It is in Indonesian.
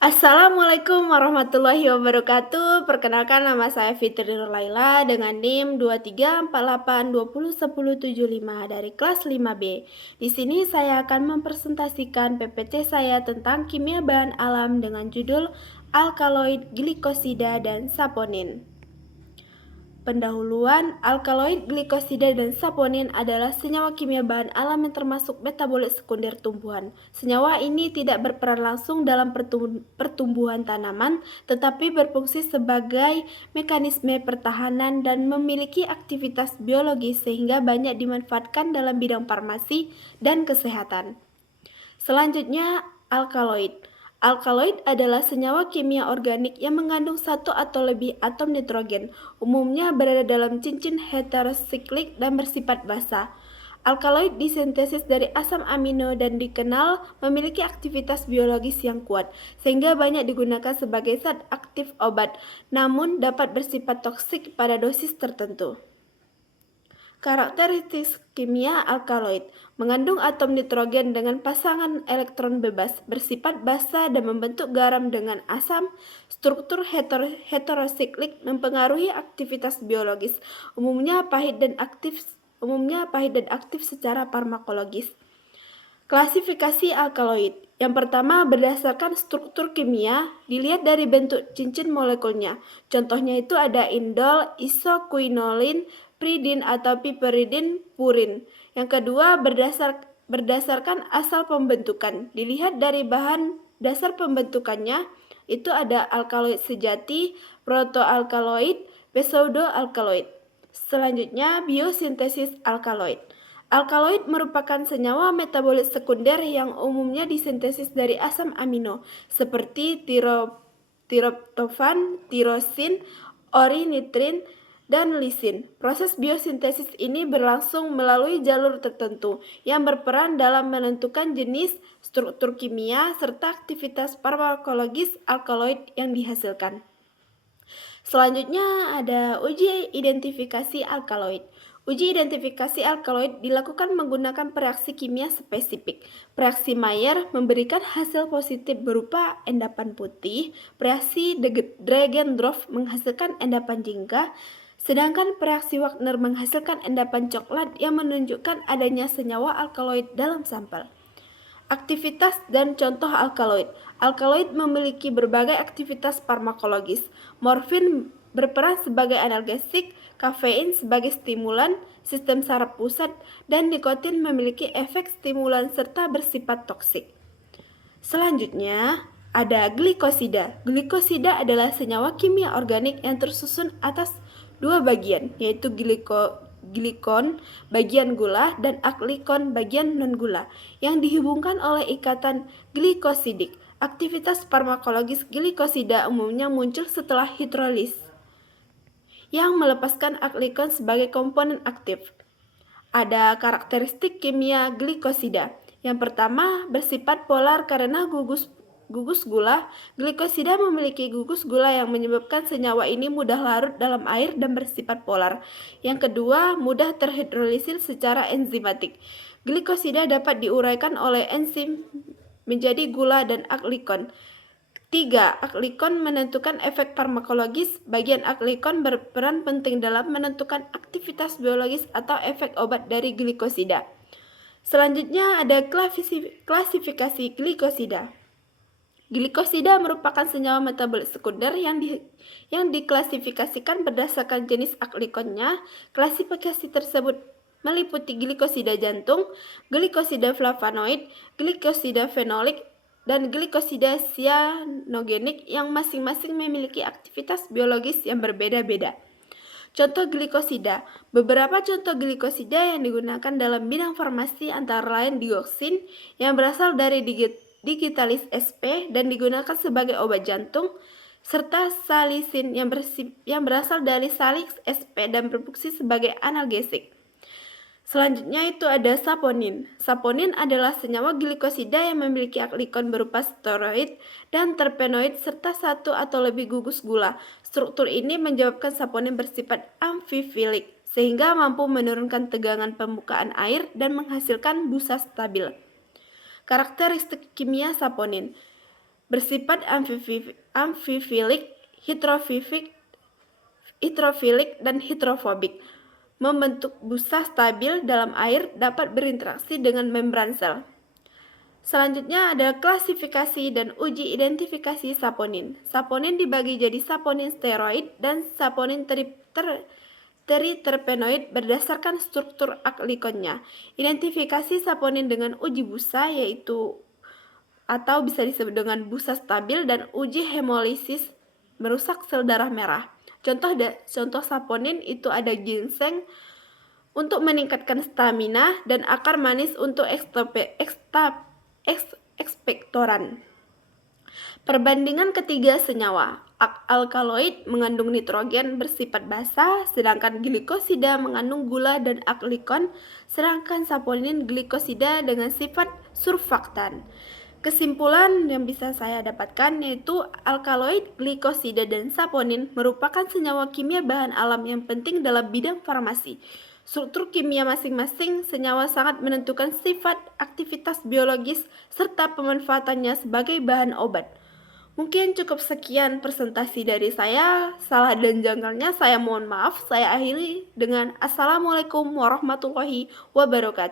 Assalamualaikum warahmatullahi wabarakatuh. Perkenalkan, nama saya Fitri Nurlaila dengan NIM 2348201075 dari kelas 5B. Di sini saya akan mempresentasikan PPT saya tentang kimia bahan alam dengan judul alkaloid, glikosida, dan saponin. Pendahuluan, alkaloid, glikosida, dan saponin adalah senyawa kimia bahan alam yang termasuk metabolit sekunder tumbuhan. Senyawa ini tidak berperan langsung dalam pertumbuhan tanaman, tetapi berfungsi sebagai mekanisme pertahanan dan memiliki aktivitas biologis sehingga banyak dimanfaatkan dalam bidang farmasi dan kesehatan. Selanjutnya, alkaloid. Alkaloid adalah senyawa kimia organik yang mengandung satu atau lebih atom nitrogen, umumnya berada dalam cincin heterosiklik dan bersifat basa. Alkaloid disintesis dari asam amino dan dikenal memiliki aktivitas biologis yang kuat, sehingga banyak digunakan sebagai zat aktif obat, namun dapat bersifat toksik pada dosis tertentu. Karakteristik kimia alkaloid mengandung atom nitrogen dengan pasangan elektron bebas, bersifat basa dan membentuk garam dengan asam. Struktur heterosiklik mempengaruhi aktivitas biologis, umumnya pahit dan aktif secara farmakologis. Klasifikasi alkaloid. Yang pertama, berdasarkan struktur kimia, dilihat dari bentuk cincin molekulnya. Contohnya itu ada indol, isoquinolin, pyridin atau piperidin, purin. Yang kedua, berdasarkan asal pembentukan. Dilihat dari bahan dasar pembentukannya, itu ada alkaloid sejati, protoalkaloid, pseudoalkaloid. Selanjutnya, biosintesis alkaloid. Alkaloid merupakan senyawa metabolit sekunder yang umumnya disintesis dari asam amino, seperti tiroptofan, tirosin, orinitrin, dan lisin. Proses biosintesis ini berlangsung melalui jalur tertentu yang berperan dalam menentukan jenis, struktur kimia, serta aktivitas farmakologis alkaloid yang dihasilkan. Selanjutnya ada uji identifikasi alkaloid. Uji identifikasi alkaloid dilakukan menggunakan reaksi kimia spesifik. Reaksi Mayer memberikan hasil positif berupa endapan putih, reaksi Dragendorff menghasilkan endapan jingga, sedangkan reaksi Wagner menghasilkan endapan coklat yang menunjukkan adanya senyawa alkaloid dalam sampel. Aktivitas dan contoh alkaloid. Alkaloid memiliki berbagai aktivitas farmakologis. Morfin berperan sebagai analgesik, kafein sebagai stimulan, sistem saraf pusat, dan nikotin memiliki efek stimulan serta bersifat toksik. Selanjutnya, ada glikosida. Glikosida adalah senyawa kimia organik yang tersusun atas dua bagian, yaitu glikon bagian gula dan aklikon bagian non-gula yang dihubungkan oleh ikatan glikosidik. Aktivitas farmakologis glikosida umumnya muncul setelah hidrolis yang melepaskan aklikon sebagai komponen aktif. Ada karakteristik kimia glikosida. Yang pertama, bersifat polar karena gugus gula. Glikosida memiliki gugus gula yang menyebabkan senyawa ini mudah larut dalam air dan bersifat polar. Yang kedua, mudah terhidrolisis secara enzimatik. Glikosida dapat diuraikan oleh enzim menjadi gula dan aklikon. 3. Aklikon menentukan efek farmakologis. Bagian aklikon berperan penting dalam menentukan aktivitas biologis atau efek obat dari glikosida. Selanjutnya ada klasifikasi glikosida. Glikosida merupakan senyawa metabolit sekunder yang diklasifikasikan berdasarkan jenis aklikonnya. Klasifikasi tersebut meliputi glikosida jantung, glikosida flavonoid, glikosida fenolik, dan glikosida cyanogenik yang masing-masing memiliki aktivitas biologis yang berbeda-beda. Contoh glikosida. Beberapa contoh glikosida yang digunakan dalam bidang farmasi antara lain dioksin yang berasal dari digitalis SP dan digunakan sebagai obat jantung, serta salisin yang berasal dari salix SP dan berfungsi sebagai analgesik. Selanjutnya itu ada saponin. Saponin adalah senyawa glikosida yang memiliki aklikon berupa steroid dan terpenoid serta satu atau lebih gugus gula. Struktur ini menyebabkan saponin bersifat amfifilik sehingga mampu menurunkan tegangan permukaan air dan menghasilkan busa stabil. Karakteristik kimia saponin. bersifat amfifilik, hidrofilik, dan hidrofobik. Membentuk busa stabil dalam air, dapat berinteraksi dengan membran sel. Selanjutnya ada klasifikasi dan uji identifikasi saponin. Saponin dibagi jadi saponin steroid dan saponin terpenoid berdasarkan struktur aklikonnya. Identifikasi saponin dengan uji busa yaitu atau bisa disebut dengan busa stabil, dan uji hemolisis merusak sel darah merah. Contoh saponin itu ada ginseng untuk meningkatkan stamina dan akar manis untuk ekspektoran. Perbandingan ketiga senyawa. Alkaloid mengandung nitrogen bersifat basa, sedangkan glikosida mengandung gula dan aklikon, sedangkan saponin glikosida dengan sifat surfaktan. Kesimpulan yang bisa saya dapatkan yaitu alkaloid, glikosida, dan saponin merupakan senyawa kimia bahan alam yang penting dalam bidang farmasi. Struktur kimia masing-masing senyawa sangat menentukan sifat, aktivitas biologis, serta pemanfaatannya sebagai bahan obat. Mungkin cukup sekian presentasi dari saya. Salah dan janggalnya saya mohon maaf. Saya akhiri dengan Assalamualaikum warahmatullahi wabarakatuh.